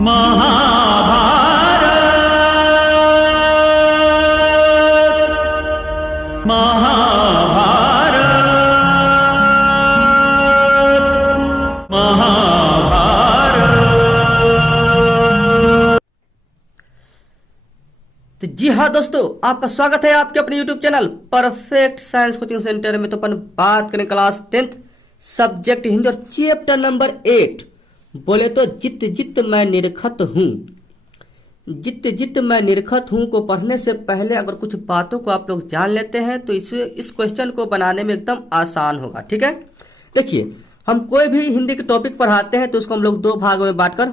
महाभारत महाभारत महाभारत। तो जी हाँ दोस्तों, आपका स्वागत है आपके अपने YouTube channel perfect science coaching centre में। तो अपन बात करें क्लास 10th सब्जेक्ट हिंदी और चैप्टर नंबर 8। बोले तो जित जित मैं निरखत हूँ। जित जित मैं निरखत हूँ को पढ़ने से पहले अगर कुछ बातों को आप लोग जान लेते हैं तो इस क्वेश्चन को बनाने में एकदम आसान होगा। ठीक है, देखिए हम कोई भी हिंदी के टॉपिक पढ़ाते हैं तो उसको हम लोग दो भागों में बांटकर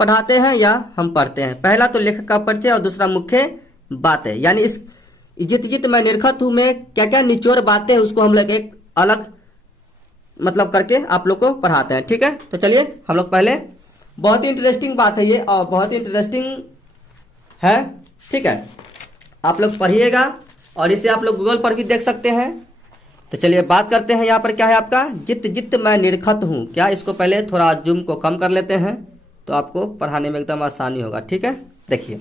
पढ़ाते हैं या हम पढ़ते हैं। पहला तो लेखक का परिचय और दूसरा मुख्य बातें। यानी इस जित जित मैं निरखत हूँ में क्या क्या निचोड़ बातें हैं उसको हम लोग एक अलग मतलब करके आप लोग को पढ़ाते हैं। ठीक है, तो चलिए हम लोग पहले, बहुत ही इंटरेस्टिंग बात है ये और बहुत ही इंटरेस्टिंग है। ठीक है, आप लोग पढ़िएगा और इसे आप लोग गूगल पर भी देख सकते हैं। तो चलिए बात करते हैं। यहाँ पर क्या है आपका जित जित मैं निरखत हूँ। क्या इसको पहले थोड़ा जूम को कम कर लेते हैं तो आपको पढ़ाने में एकदम आसानी होगा। ठीक है, देखिए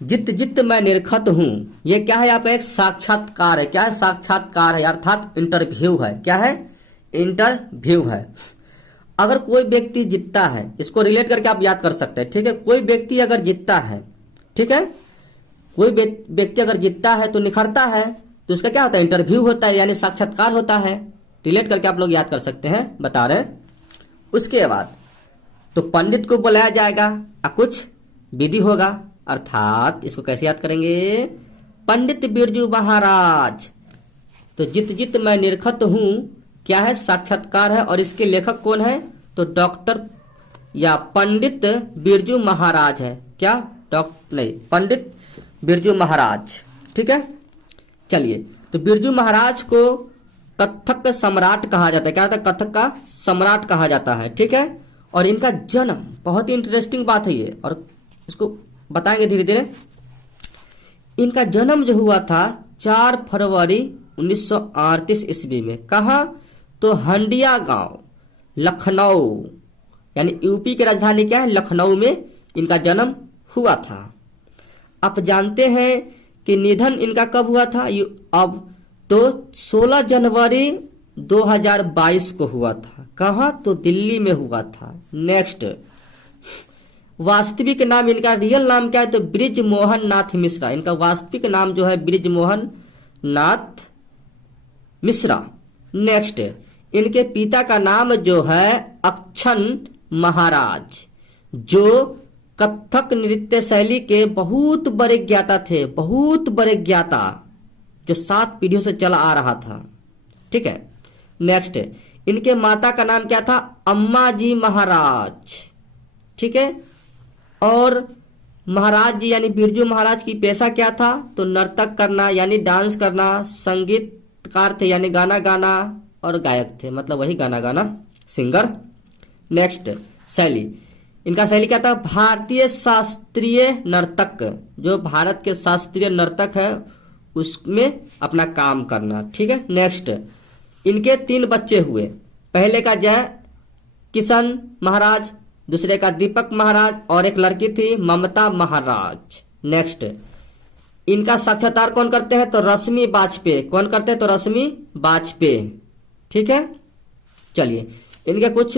जित जित मैं निरखत हूँ, ये क्या है आपका एक साक्षात्कार है। क्या है? साक्षात्कार है अर्थात इंटरव्यू है। क्या है? इंटरव्यू है। अगर कोई व्यक्ति जीतता है, इसको रिलेट करके आप याद कर सकते हैं। ठीक है, कोई व्यक्ति अगर जीतता है, ठीक है, कोई व्यक्ति अगर जीतता है तो निखरता है तो उसका क्या होता है? इंटरव्यू होता है, यानी साक्षात्कार होता है। रिलेट करके आप लोग याद कर सकते हैं, बता रहे हैं। उसके बाद तो पंडित को बुलाया जाएगा और कुछ विधि होगा, अर्थात इसको कैसे याद करेंगे? पंडित बिरजू महाराज। तो जित जित मैं निरखत हूँ क्या है? साक्षात्कार है। और इसके लेखक कौन है? तो डॉक्टर या पंडित बिरजू महाराज है। क्या? डॉक्टर नहीं, पंडित बिरजू महाराज। ठीक है, चलिए तो बिरजू महाराज को कथक सम्राट कहा जाता है। क्या होता है? कथक का सम्राट कहा जाता है। ठीक है, और इनका जन्म, बहुत ही इंटरेस्टिंग बात है ये और इसको बताएंगे धीरे धीरे। इनका जन्म जो हुआ था 4 फरवरी 1938 ईस्वी में। कहा? तो हंडिया गांव, लखनऊ, यानी यूपी की राजधानी क्या है? लखनऊ में इनका जन्म हुआ था। आप जानते हैं कि निधन इनका कब हुआ था? अब तो 16 जनवरी 2022 को हुआ था। कहाँ? तो दिल्ली में हुआ था। नेक्स्ट, वास्तविक नाम, इनका रियल नाम क्या है? तो ब्रिज मोहन नाथ मिश्रा। इनका वास्तविक नाम जो है ब्रिज मोहन नाथ मिश्रा। नेक्स्ट, इनके पिता का नाम जो है अक्षन महाराज, जो कथक नृत्य शैली के बहुत बड़े ज्ञाता थे। बहुत बड़े ज्ञाता, जो 7 पीढ़ियों से चला आ रहा था। ठीक है, नेक्स्ट, इनके माता का नाम क्या था? अम्मा जी महाराज। ठीक है, और महाराज जी यानी बिरजू महाराज की पेशा क्या था? तो नर्तक करना यानी डांस करना, संगीतकार थे यानी गाना गाना, और गायक थे मतलब वही गाना गाना, सिंगर। नेक्स्ट, शैली, इनका शैली क्या था? भारतीय शास्त्रीय नर्तक, जो भारत के शास्त्रीय नर्तक है उसमें अपना काम करना। ठीक है, नेक्स्ट, इनके 3 बच्चे हुए। पहले का जय किशन महाराज, दूसरे का दीपक महाराज और एक लड़की थी ममता महाराज। नेक्स्ट, इनका साक्षात्कार कौन करते हैं? तो रश्मि वाजपेयी। कौन करते हैं? तो रश्मि वाजपेयी। ठीक है, चलिए इनके कुछ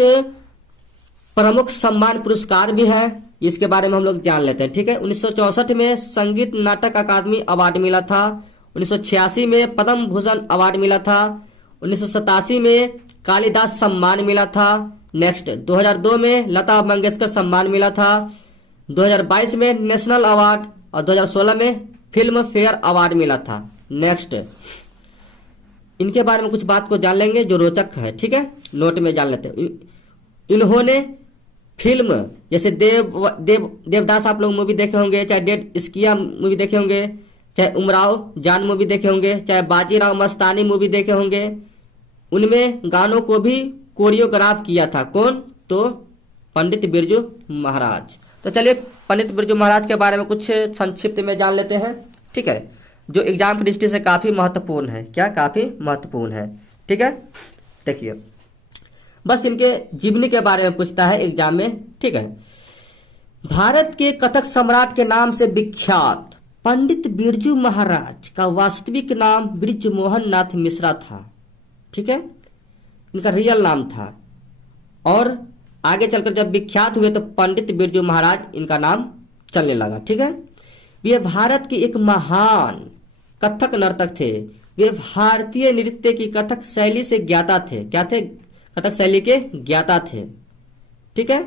प्रमुख सम्मान पुरस्कार भी हैं, इसके बारे में हम लोग जान लेते हैं। ठीक है, 1964 में संगीत नाटक अकादमी अवार्ड मिला था। 1986 में पद्म भूषण अवार्ड मिला था। 1987 में कालिदास सम्मान मिला था। नेक्स्ट, 2002 में लता मंगेशकर सम्मान मिला था। 2022 में नेशनल अवार्ड और 2016 में फिल्म फेयर अवार्ड मिला था। नेक्स्ट, इनके बारे में कुछ बात को जान लेंगे जो रोचक है। ठीक है, नोट में जान लेते हैं। इन्होंने फिल्म जैसे देवदास आप लोग मूवी देखे होंगे, चाहे डेड इश्किया मूवी देखे होंगे, चाहे उमराव जान मूवी देखे होंगे, चाहे बाजीराव मस्तानी मूवी देखे होंगे, उनमें गानों को भी कोरियोग्राफ किया था। कौन? तो पंडित बिरजू महाराज। तो चलिए पंडित बिरजू महाराज के बारे में कुछ संक्षिप्त में जान लेते हैं। ठीक है, जो एग्जाम की दृष्टि से काफी महत्वपूर्ण है। क्या? काफी महत्वपूर्ण है। ठीक है, देखिए बस इनके जीवनी के बारे में पूछता है एग्जाम में, ठीक है। भारत के कथक सम्राट के नाम से विख्यात पंडित बिरजू महाराज का वास्तविक नाम ब्रिजमोहन नाथ मिश्रा था, ठीक है, इनका रियल नाम था। और आगे चलकर जब विख्यात हुए तो पंडित बिरजू महाराज इनका नाम चलने लगा, ठीक है। वे भारत के एक महान कथक नर्तक थे। वे भारतीय नृत्य की कथक शैली से ज्ञाता थे। क्या थे? कथक शैली के ज्ञाता थे, ठीक है।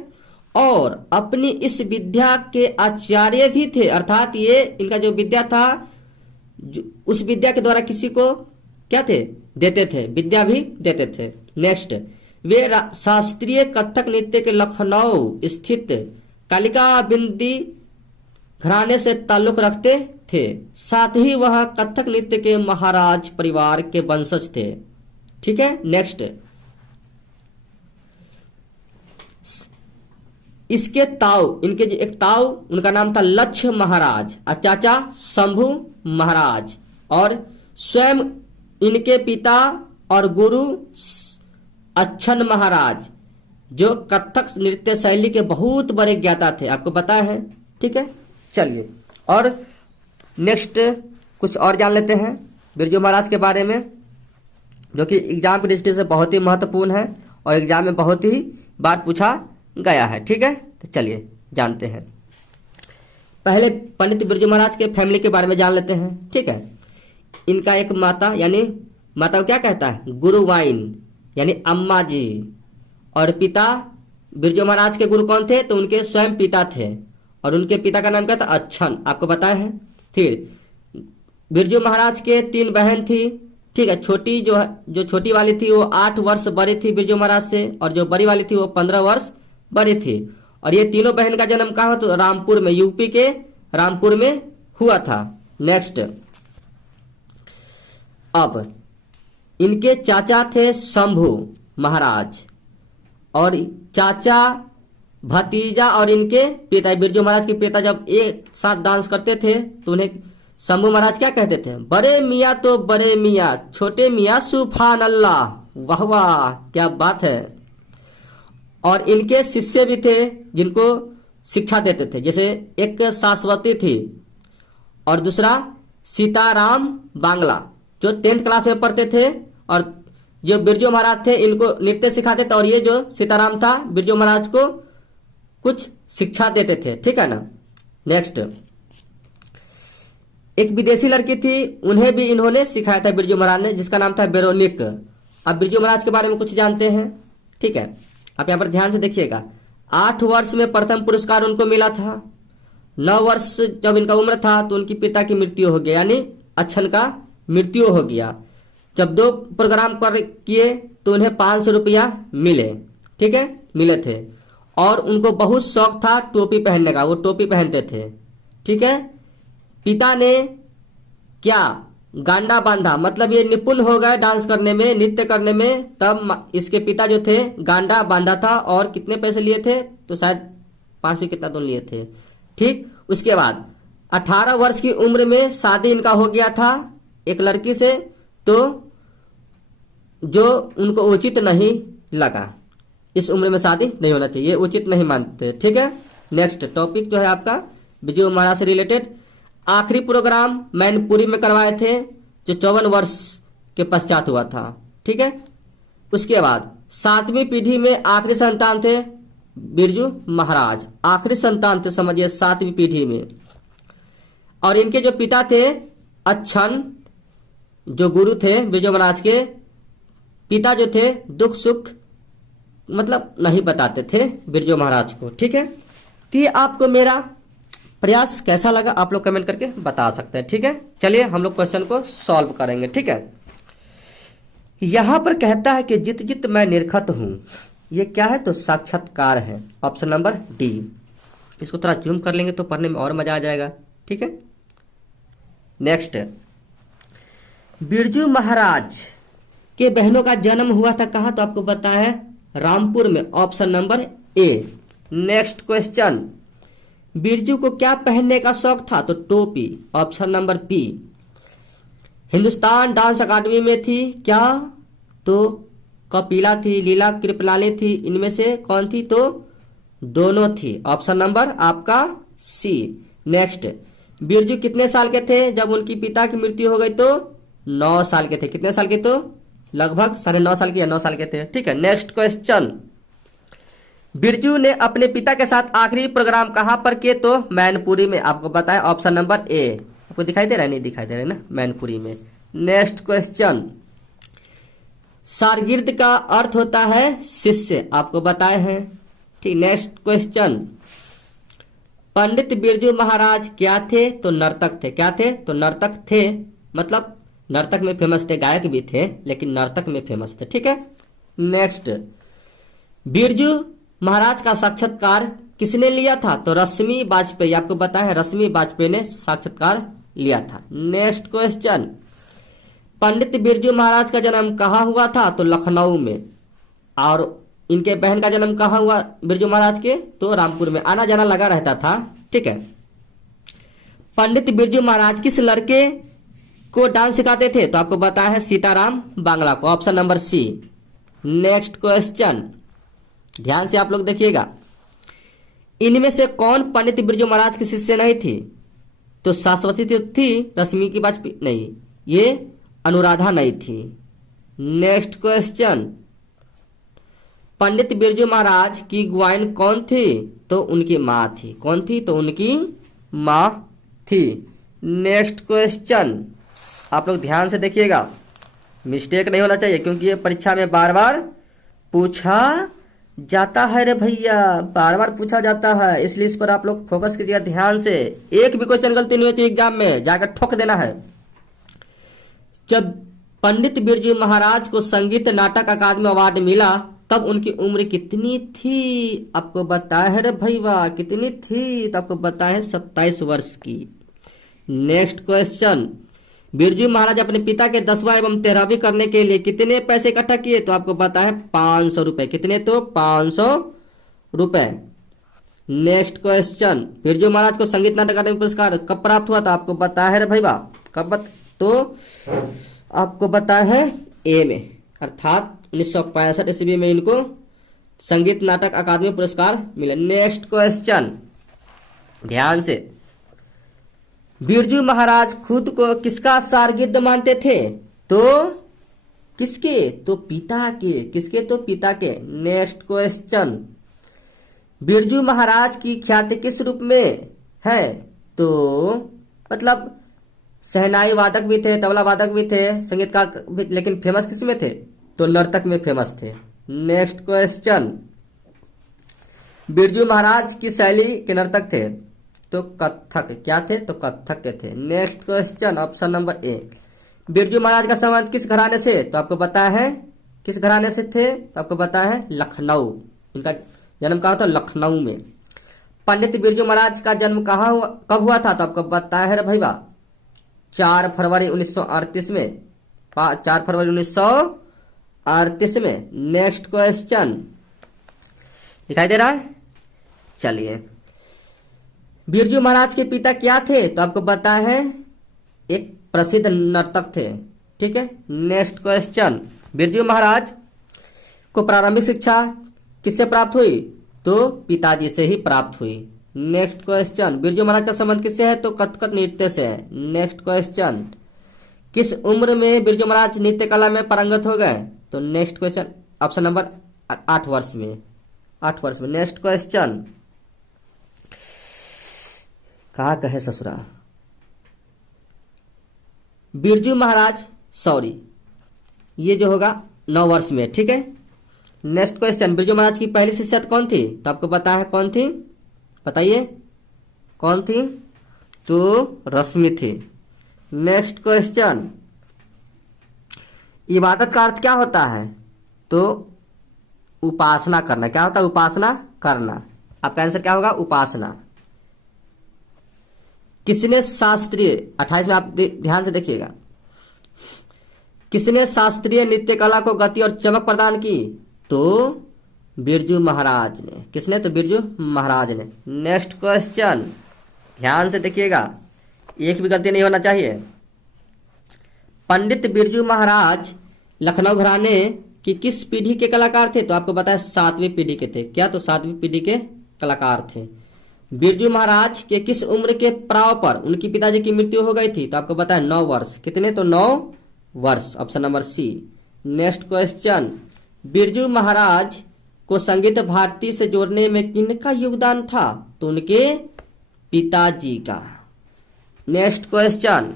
और अपनी इस विद्या के आचार्य भी थे, अर्थात ये इनका जो विद्या था, उस विद्या के द्वारा किसी को क्या थे? देते थे, विद्या भी देते थे। नेक्स्ट, वे शास्त्रीय कथक नृत्य के लखनऊ स्थित कालिका बिंदी घराने से ताल्लुक रखते थे। साथ ही वह कथक नृत्य के महाराज परिवार के वंशज थे, ठीक है। नेक्स्ट, इसके ताऊ, इनके जो एक ताऊ, उनका नाम था लक्ष्य महाराज और चाचा शंभु महाराज, और स्वयं इनके पिता और गुरु अच्छन महाराज जो कथक नृत्य शैली के बहुत बड़े ज्ञाता थे, आपको पता है, ठीक है। चलिए, और नेक्स्ट कुछ और जान लेते हैं बिरजू महाराज के बारे में, जो कि एग्जाम की दृष्टि से बहुत ही महत्वपूर्ण है और एग्जाम में बहुत ही बार पूछा गया है, ठीक है। तो चलिए जानते हैं। पहले पंडित बिरजू महाराज के फैमिली के बारे में जान लेते हैं, ठीक है। इनका एक माता, यानी माता को क्या कहता है? गुरुवाइन, यानी अम्मा जी। और पिता बिरजू महाराज के गुरु कौन थे? तो उनके स्वयं पिता थे, और उनके पिता का नाम क्या था? अच्छन, आपको पता है। फिर बिरजू महाराज के 3 बहन थी, ठीक है। छोटी जो छोटी वाली थी वो 8 वर्ष बड़ी थी बिरजू महाराज से, और जो बड़ी वाली थी वो 15 वर्ष बड़ी थी। और ये तीनों बहन का जन्म कहाँ हुआ? तो रामपुर में, यूपी के रामपुर में हुआ था। नेक्स्ट, अब इनके चाचा थे शंभु महाराज, और चाचा भतीजा और इनके पिता बिरजू महाराज के पिता जब एक साथ डांस करते थे तो उन्हें शंभु महाराज क्या कहते थे? बड़े मियाँ तो बड़े मियाँ, छोटे मियाँ सुभान अल्लाह। वाह वाह, क्या बात है। और इनके शिष्य भी थे जिनको शिक्षा देते थे, जैसे एक शाश्वती थी और दूसरा सीताराम बांग्ला, जो 10th क्लास में पढ़ते थे। और जो बिरजू महाराज थे इनको नृत्य सिखाते थे, और ये जो सीताराम था बिरजू महाराज को कुछ शिक्षा देते थे, ठीक है ना। नेक्स्ट, एक विदेशी लड़की थी, उन्हें भी इन्होंने सिखाया था बिरजू महाराज ने, जिसका नाम था वेरोनिक। अब बिरजू महाराज के बारे में कुछ जानते हैं, ठीक है। आप यहाँ पर ध्यान से देखिएगा। 8 वर्ष में प्रथम पुरस्कार उनको मिला था। 9 वर्ष जब इनका उम्र था तो उनकी पिता की मृत्यु हो गया, यानी अच्छन का मृत्यु हो गया। जब 2 प्रोग्राम किए तो उन्हें 500 रुपया मिले, ठीक है, मिले थे। और उनको बहुत शौक था टोपी पहनने का, वो टोपी पहनते थे, ठीक है। पिता ने क्या? गांडा बांधा, मतलब ये निपुण हो गए डांस करने में, नृत्य करने में। तब इसके पिता जो थे गांडा बांधा था, और कितने पैसे लिए थे? तो शायद 500 कितना तो लिए थे, ठीक। उसके बाद 18 वर्ष की उम्र में शादी इनका हो गया था एक लड़की से, तो जो उनको उचित नहीं लगा, इस उम्र में शादी नहीं होना चाहिए, उचित नहीं मानते, ठीक है। नेक्स्ट टॉपिक जो है आपका बिरजू महाराज से रिलेटेड। आखिरी प्रोग्राम मैनपुरी में करवाए थे, जो 54 वर्ष के पश्चात हुआ था, ठीक है। उसके बाद 7वीं पीढ़ी में आखिरी संतान थे बिरजू महाराज, आखिरी संतान थे, समझिए 7वीं पीढ़ी में। और इनके जो पिता थे अच्छन, जो गुरु थे बिरजू महाराज के पिता, जो थे दुख सुख मतलब नहीं बताते थे बिरजू महाराज को, ठीक है। तो ये आपको मेरा प्रयास कैसा लगा आप लोग कमेंट करके बता सकते हैं, ठीक है। चलिए हम लोग क्वेश्चन को सॉल्व करेंगे, ठीक है। यहां पर कहता है कि जित जित मैं निरखत हूं, ये क्या है? तो साक्षात्कार है, ऑप्शन नंबर डी। इसको थोड़ा जूम कर लेंगे तो पढ़ने में और मजा आ जाएगा, ठीक है। नेक्स्ट, बिरजू महाराज के बहनों का जन्म हुआ था कहां? तो आपको पता है रामपुर में, option number A. Next question, Birju को क्या पहनने का शौक था? तो टोपी, option number B. Hindustan dance academy में थी क्या? तो कपिला थी, लीला कृपलानी थी, इनमें से कौन थी? तो दोनों थी। ऑप्शन नंबर आपका सी। नेक्स्ट, बिरजू कितने साल के थे जब उनकी पिता की मृत्यु हो गई? तो 9 साल के थे। कितने साल के? तो लगभग 9.5 साल के या 9 साल के थे। ठीक है। नेक्स्ट क्वेश्चन, बिरजू ने अपने पिता के साथ आखिरी प्रोग्राम कहां पर किए? तो मैनपुरी में। आपको बताया ऑप्शन नंबर ए। आपको दिखाई दे रहा है? नहीं दिखाई दे रहा है ना, मैनपुरी में। नेक्स्ट क्वेश्चन, शार्गिर्द का अर्थ होता है शिष्य, आपको बताए हैं। ठीक। नेक्स्ट क्वेश्चन, पंडित बिरजू महाराज क्या थे? तो नर्तक थे। क्या थे? तो नर्तक थे, मतलब नर्तक में फेमस थे, गायक भी थे लेकिन नर्तक में फेमस थे। ठीक है। नेक्स्ट, बिरजू महाराज का साक्षात्कार किसने लिया था? तो रश्मि वाजपेयी। आपको बताया है, रश्मि वाजपेयी ने साक्षात्कार लिया था। नेक्स्ट क्वेश्चन, पंडित बिरजू महाराज का जन्म कहाँ हुआ था? तो लखनऊ में। और इनके बहन का जन्म कहाँ हुआ बिरजू महाराज के? तो रामपुर में। आना जाना लगा रहता था। ठीक है। पंडित बिरजू महाराज किस लड़के को डांस सिखाते थे? तो आपको बताया है सीताराम बांग्ला को। Option number C. Next question, ध्यान से आप लोग देखिएगा, इनमें से कौन पंडित बिरजू महाराज की शिष्य नहीं थी? तो शाश्वती थी, रश्मि की वाजपेयी नहीं, ये अनुराधा नहीं थी। नेक्स्ट क्वेश्चन, पंडित बिरजू महाराज की गुआइन कौन थी? तो उनकी माँ थी। कौन थी? तो उनकी माँ थी। नेक्स्ट क्वेश्चन, आप लोग ध्यान से देखिएगा, मिस्टेक नहीं होना चाहिए क्योंकि ये परीक्षा में बार बार पूछा जाता है रे भैया, बार बार पूछा जाता है, इसलिए इस पर आप लोग फोकस कीजिएगा ध्यान से। एक भी क्वेश्चन गलती नहीं होनी चाहिए एग्जाम में, जाकर ठोक देना है। जब पंडित बिरजू महाराज को संगीत नाटक अकादमी अवार्ड मिला तब उनकी उम्र कितनी थी? आपको बताया है रे भैया, कितनी थी? तो आपको बताया है 27 वर्ष की। नेक्स्ट क्वेश्चन, बिरजू महाराज अपने पिता के 10वां एवं 13वीं करने के लिए कितने पैसे इकट्ठा किए? तो आपको पता है 500 रुपए। कितने? तो 500 रुपए। नेक्स्ट क्वेश्चन, बिरजू महाराज को संगीत नाटक अकादमी पुरस्कार कब प्राप्त हुआ था? आपको बताया है रे भैया, कब? तो आपको बताया है ए में, अर्थात 1965 ईस्वी में इनको संगीत नाटक अकादमी पुरस्कार मिला। नेक्स्ट क्वेश्चन, ध्यान से, बिरजू महाराज खुद को किसका शार्गिर्द मानते थे? तो किसके? तो पिता के। किसके? तो पिता के। नेक्स्ट क्वेश्चन, बिरजू महाराज की ख्याति किस रूप में है? तो मतलब शहनाई वादक भी थे, तबला वादक भी थे, संगीतकार भी, लेकिन फेमस किस में थे? तो नर्तक में फेमस थे। नेक्स्ट क्वेश्चन, बिरजू महाराज की शैली के नर्तक थे? तो कथक। क्या थे? तो कथक के थे। Next question, option number A. Birju Maharaj का संबंध किस घराने से? तो आपको बताया है किस घराने से थे? तो आपको बताया है लखनऊ। इनका जन्म कहाँ था? लखनऊ में। पंडित बिरजू महाराज का जन्म कहाँ हुआ, कब हुआ था? तो आपको बताया है भैया 4 फरवरी 1938 में। 4 फरवरी 1938 में। नेक्स्ट क्वेश्चन, दिखाई दे रहा है? चलिए, बिरजू महाराज के पिता क्या थे? तो आपको बताया है एक प्रसिद्ध नर्तक थे। ठीक है। नेक्स्ट क्वेश्चन, बिरजू महाराज को प्रारंभिक शिक्षा किससे प्राप्त हुई? तो पिताजी से ही प्राप्त हुई। नेक्स्ट क्वेश्चन, बिरजू महाराज का संबंध किससे है? तो कथक नृत्य से है। नेक्स्ट क्वेश्चन, किस उम्र में बिरजू महाराज नृत्य कला में पारंगत हो गए? तो नेक्स्ट क्वेश्चन, ऑप्शन नंबर 8 वर्ष में। 8 वर्ष में। नेक्स्ट क्वेश्चन, कहा कहे ससुरा, बिरजू महाराज, सॉरी ये जो होगा 9 वर्ष में। ठीक है। नेक्स्ट क्वेश्चन, बिरजू महाराज की पहली शिष्यत कौन थी? तो आपको पता है कौन थी? बताइए कौन थी? तो रश्मि थी। नेक्स्ट क्वेश्चन, इबादत का अर्थ क्या होता है? तो उपासना करना। क्या होता है? उपासना करना। आपका आंसर क्या होगा? उपासना। किसने शास्त्रीय, 28 में आप ध्यान से देखिएगा, किसने शास्त्रीय नृत्य कला को गति और चमक प्रदान की? तो बिरजू महाराज ने। किसने? तो बिरजू महाराज ने। नेक्स्ट क्वेश्चन, ध्यान से देखिएगा, एक भी गलती नहीं होना चाहिए। पंडित बिरजू महाराज लखनऊ घराने कि किस पीढ़ी के कलाकार थे, तो आपको बताया 7वीं पीढ़ी के थे। क्या, तो 7वीं पीढ़ी के कलाकार थे। बिरजू महाराज के किस उम्र के पड़ाव पर उनकी पिताजी की मृत्यु हो गई थी, तो आपको बताया 9 वर्ष। कितने, तो 9 वर्ष, option number C. Next question, Birju Maharaj को संगीत भारती से जोड़ने में किनका योगदान था, तो उनके पिताजी का। नेक्स्ट क्वेश्चन,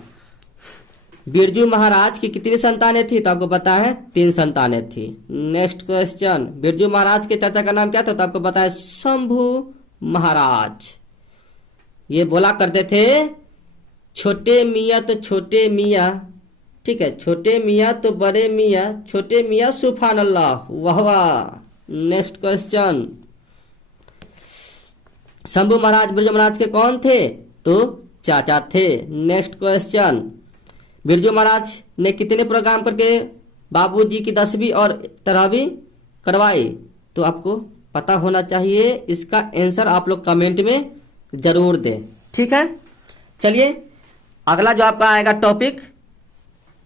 बिरजू महाराज की कितनी संतानें थी, तो आपको पता है 3 संतानें थी। नेक्स्ट क्वेश्चन, बिरजू महाराज के चाचा का नाम क्या था, तो आपको पता है शंभू महाराज। ये बोला करते थे छोटे मियाँ तो छोटे मियाँ, ठीक है, छोटे मियाँ तो बड़े मियाँ, छोटे मियाँ सुभान अल्लाह, वाह वाह। नेक्स्ट क्वेश्चन, शंभू महाराज बिरजू महाराज के कौन थे, तो चाचा थे। नेक्स्ट क्वेश्चन, बिरजू महाराज ने कितने प्रोग्राम करके बाबूजी की 10वीं और 13वीं करवाई, तो आपको पता होना चाहिए। इसका आंसर आप लोग कमेंट में जरूर दें, ठीक है। चलिए अगला जो आपका आएगा टॉपिक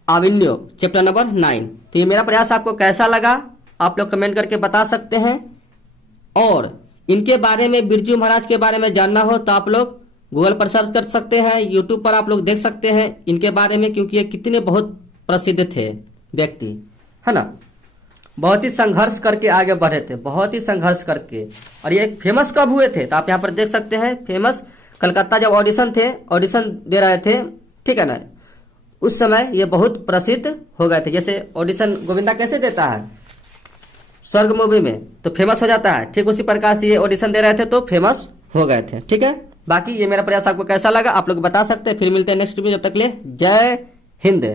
अभिनय, चैप्टर नंबर 9। तो ये मेरा प्रयास आपको कैसा लगा आप लोग कमेंट करके बता सकते हैं। और इनके बारे में, बिरजू महाराज के बारे में जानना हो तो आप लोग गूगल पर सर्च कर सकते हैं, यूट्यूब पर आप लोग देख सकते हैं इनके बारे में, क्योंकि ये कितने बहुत प्रसिद्ध थे व्यक्ति, है ना। बहुत ही संघर्ष करके आगे बढ़े थे, बहुत ही संघर्ष करके। और ये फेमस कब हुए थे, तो आप यहाँ पर देख सकते हैं फेमस कलकत्ता जब ऑडिशन दे रहे थे, ठीक है ना, उस समय ये बहुत प्रसिद्ध हो गए थे। जैसे ऑडिशन गोविंदा कैसे देता है स्वर्ग मूवी में, तो फेमस हो जाता है, ठीक उसी प्रकार से ये ऑडिशन दे रहे थे तो फेमस हो गए थे, ठीक है। बाकी ये मेरा प्रयास आपको कैसा लगा आप लोग बता सकते हैं। फिर मिलते हैं नेक्स्ट वीडियो, जब तक ले जय हिंद।